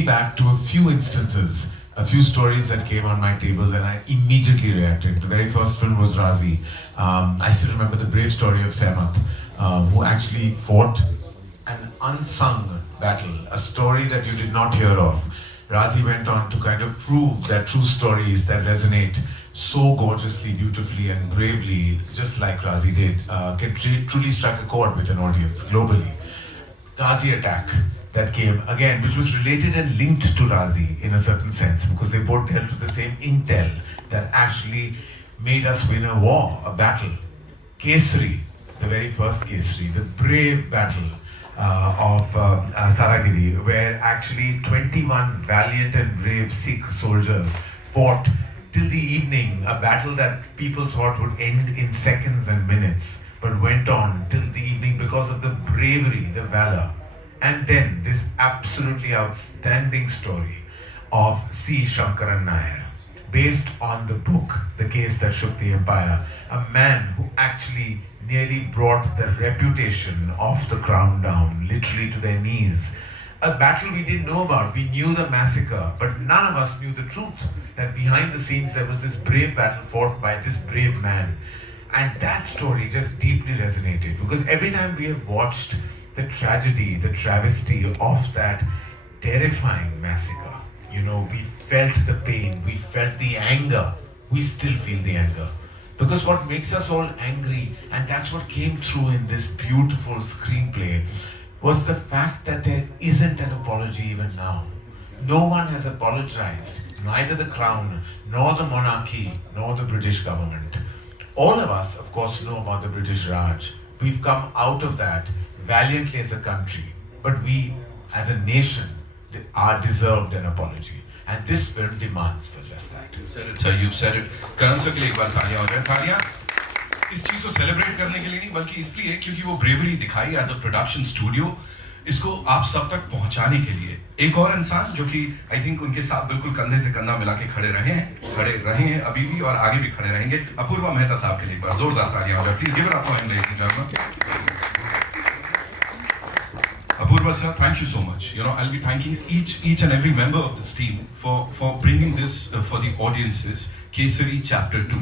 me back to a few instances, a few stories that came on my table, and I immediately reacted. The very first film was Razi. I still remember the brave story of Sehmat, who actually fought an unsung battle, a story that you did not hear of. Razi went on to kind of prove that true stories that resonate so gorgeously, beautifully, and bravely, just like Razi did, can truly strike a chord with an audience globally. Ghazi attack that came again, which was related and linked to Razi in a certain sense, because they both dealt with the same intel that actually made us win a war, a battle. Kesri, the very first Kesri, the brave battle of Saragiri, where actually 21 valiant and brave Sikh soldiers fought till the evening, a battle that people thought would end in seconds and minutes, but went on till the evening because of the bravery, the valor. And then this absolutely outstanding story of C. Shankaran Nair, based on the book, The Case That Shook the Empire, a man who actually nearly brought the reputation of the crown down, literally to their knees. A battle we didn't know about. We knew the massacre, but none of us knew the truth, that behind the scenes there was this brave battle fought by this brave man. And that story just deeply resonated, because every time we have watched the tragedy, the travesty of that terrifying massacre, you know, we felt the pain, we felt the anger, we still feel the anger. Because what makes us all angry, and that's what came through in this beautiful screenplay, was the fact that there isn't an apology even now. No one has apologized, neither the crown, nor the monarchy, nor the British government. All of us, of course, know about the British Raj. We've come out of that valiantly as a country, but we, as a nation, are deserved an apology. And this film demands for just that. You said it, sir. You've said it. Karan sir के लिए एक बार तालियां हो जाए. तालियां इस चीज को सेलिब्रेट करने के लिए नहीं, बल्कि इसलिए क्योंकि वो ब्रेवरी दिखाई एज अ प्रोडक्शन स्टूडियो, इसको आप सब तक पहुंचाने के लिए. एक और इंसान जो कि आई थिंक उनके साथ बिल्कुल कंधे से कंधा मिला के खड़े रहे हैं अभी भी और आगे भी खड़े रहेंगे. अपूर्वा मेहता साहब के लिए एक बार जोरदार तालियां हो जाए. Please give it up for him, ladies and gentleman. Apurva sir, thank you so much. You know, I'll be thanking each and every member of this team for bringing this for the audiences. Kesari Chapter 2.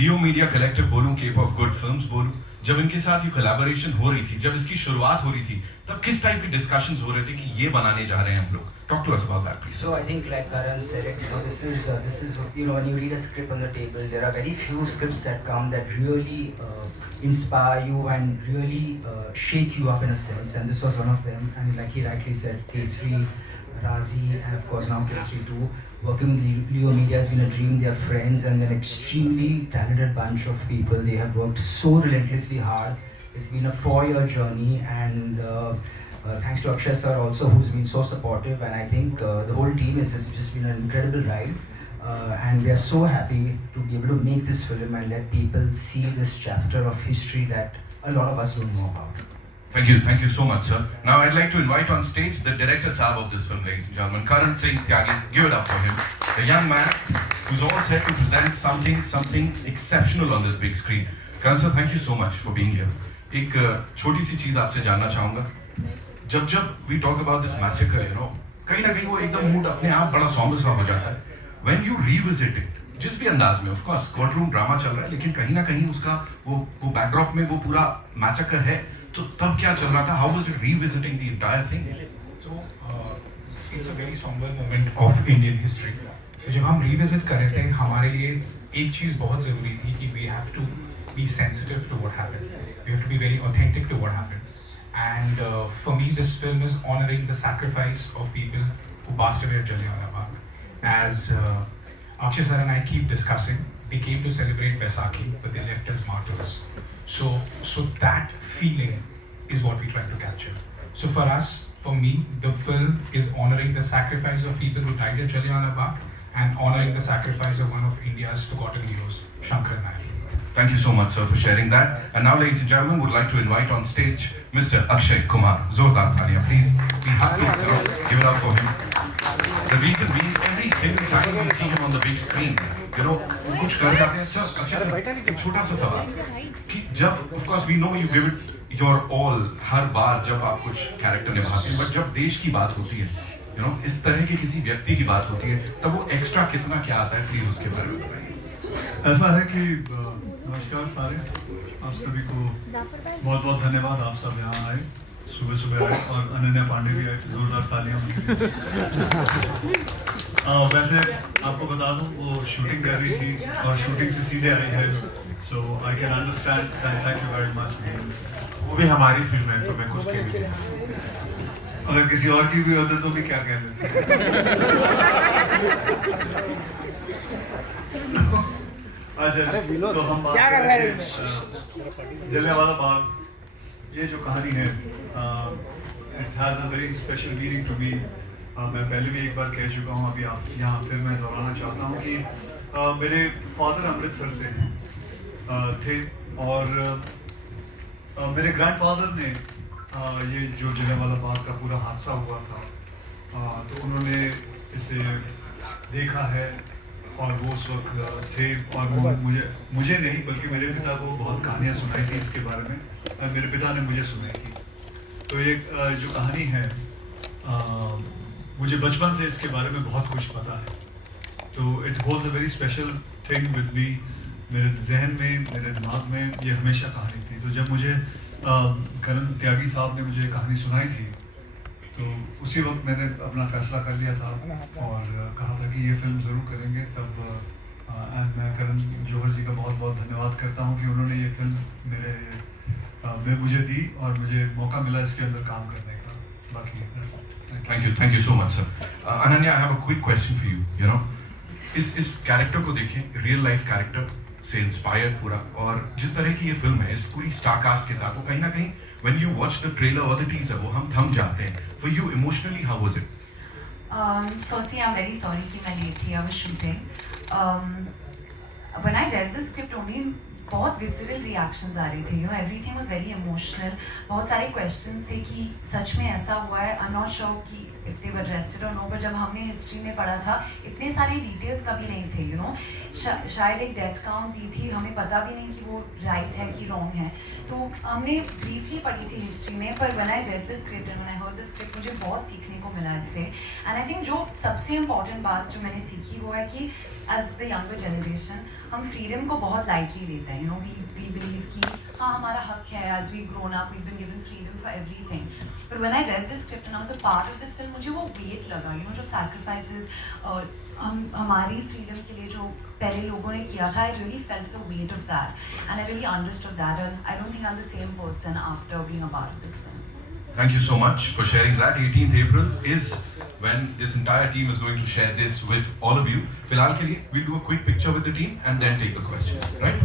Leo Media Collective बोलूं, Cape of Good Films बोलूं, जब इनके साथ ये collaboration हो रही थी, जब इसकी शुरुआत हो रही थी, तब किस टाइप की discussions हो रहे थे कि ये बनाने जा रहे हैं हम लोग. Talk to us about that, please. So I think, like Karan said it, you know, this is you know, when you read a script on the table, there are very few scripts that come that really inspire you and really shake you up in a sense, and this was one of them. And like he rightly said, Kesri, Razi, and of course now Kesri 2. Working with Leo Media has been a dream. They are friends and they're an extremely talented bunch of people. They have worked so relentlessly hard. It's been a 4-year journey, and thanks to Akshay sir also, who's been so supportive, and I think the whole team has just been an incredible ride, and we are so happy to be able to make this film and let people see this chapter of history that a lot of us don't know about. Thank you so much, sir. Now I'd like to invite on stage the director Saab of this film, ladies and gentlemen, Karan Singh Tyagi. Give it up for him. The young man who's all set to present something exceptional on this big screen. Karan sir, thank you so much for being here. एक छोटी सी चीज आपसे जानना चाहूँगा. जब we talk about this massacre, you know, कहीं ना कहीं वो एकदम मूड अपने आप बड़ा somber सा हो जाता है. When you revisit it, जिस भी अंदाज में, of course, courtroom drama चल रहा है, लेकिन कहीं ना कहीं उसका वो backdrop में वो पूरा massacre है. तो तब क्या चल रहा था? How was it revisiting the entire thing? So it's a very somber moment of Indian history. तो जब हम revisit कर रहे थे, हमारे लिए एक चीज़ बहुत ज़रूरी थी कि we have to be sensitive to what happened. We have to be very authentic to what happened. And for me, this film is honoring the sacrifice of people who passed away at Jallianwala Bagh. As Akshay sir and I keep discussing, they came to celebrate Baisakhi, but they left as martyrs. So that feeling is what we try to capture. So for us, for me, the film is honoring the sacrifice of people who died at Jallianwala Bagh and honoring the sacrifice of one of India's forgotten heroes, Shankaran Nair. Thank you so much, sir, for sharing that. And now, ladies and gentlemen, would like to invite on stage Mr. Akshay Kumar. Zordar Thaliya, please. We have to give it up for him. The reason being, every single time we see him on the big screen, you know, कुछ कर जाते हैं. Sir, Akshay sir, एक छोटा सा सवाल कि जब, of course, we know you give it your all हर बार जब आप कुछ character निभाते हैं, but जब देश की बात होती है, यू नो इस तरह के किसी व्यक्ति की बात होती है तब वो एक्स्ट्रा कितना क्या आता है, प्लीज उसके बारे में बताइए। ऐसा है कि नमस्कार सारे, आप सभी को बहुत बहुत धन्यवाद, आप सब यहाँ आए, सुबह सुबह आए, और अनन्या पांडे भी आए, जोरदार तालियां उनके लिए। वैसे आपको बता दूं वो शूटिंग कर रही थी और शूटिंग से सीधे आई है, so I can understand and thank you very much. वो भी हमारी फिल्म है तो मैं कुछ कह भी नहीं सकता। अगर किसी और की भी होते तो भी क्या कह देते। अच्छा, तो हम बात कर रहे थे जलियांवाला बाग। ये जो कहानी है, it has a very special meaning to me. मैं पहले भी एक बार कह चुका हूँ, अभी आप यहाँ फिर मैं दोहराना चाहता हूँ कि मेरे फादर अमृतसर से थे, और मेरे ग्रैंडफादर ने ये जो जलियांवाला बाग का पूरा हादसा हुआ था, तो उन्होंने इसे देखा है, और वो उस वक्त थे, और वो मुझे नहीं बल्कि मेरे पिता को बहुत कहानियाँ सुनाई थी इसके बारे में, और मेरे पिता ने मुझे सुनाई थी। तो ये जो कहानी है, मुझे बचपन से इसके बारे में बहुत कुछ पता है, तो it holds a very special thing with me. मेरे जहन में, मेरे दिमाग में ये हमेशा कहानी थी। तो जब मुझे करण त्यागी साहब ने मुझे कहानी सुनाई थी, तो उसी वक्त मैंने अपना फैसला कर लिया था और कहा था कि ये फिल्म ज़रूर करेंगे। तब मैं करण जौहर जी का बहुत बहुत धन्यवाद करता हूँ कि उन्होंने ये फिल्म में मुझे दी और मुझे मौका मिला इसके अंदर काम करने का। बाकी thank you so much sir. Ananya, I have a quick question for you. You know इस कैरेक्टर को देखें, रियल लाइफ कैरेक्टर से इंस्पायर्ड पूरा, और जिस तरह की ये फिल्म है इस पूरी स्टार कास्ट के साथ, वो कहीं ना कहीं when you watch the trailer or the teaser वो हम थम जाते हैं। For you emotionally how was it? Firstly, I'm very sorry कि मैं late थी, I was shooting. When I read the script only, बहुत विसरल रिएक्शंस आ रहे थे, you know everything was very emotional. बहुत सारे क्वेश्चंस थे कि सच में ऐसा हुआ है, आई एम नॉट श्योर कि इफ दे वर अरेस्टेड और नो, बट जब हमने हिस्ट्री में पढ़ा था इतने सारे डिटेल्स कभी नहीं थे, यू नो शायद एक डेथ काउंट दी थी, हमें पता भी नहीं कि वो राइट है कि रॉन्ग है, तो हमने ब्रीफली पढ़ी थी हिस्ट्री में। पर when I read the script and when I heard the script, मुझे बहुत सीखने को मिला इससे। एंड आई थिंक जो सबसे इम्पॉर्टेंट बात जो मैंने सीखी वो है कि एज द यंगर जनरेशन हम फ्रीडम को बहुत लाइटली लेते हैं, यू नो वी बिलीव कि हाँ हमारा हक है, as we grown up we been given freedom for everything. But when I read this script and I was a part of this film, मुझे वो वेट लगा, यू नो जो sacrifices हम हमारी फ्रीडम के लिए जो पहले लोगों ने किया था, I really felt the weight of that and I really understood that, and I don't think I am the same person after being a part of this film. Thank you so much for sharing that. 18th April is when this entire team is going to share this with all of you. फिलहाल के लिए we'll do a quick picture with the team and then take the questions, right?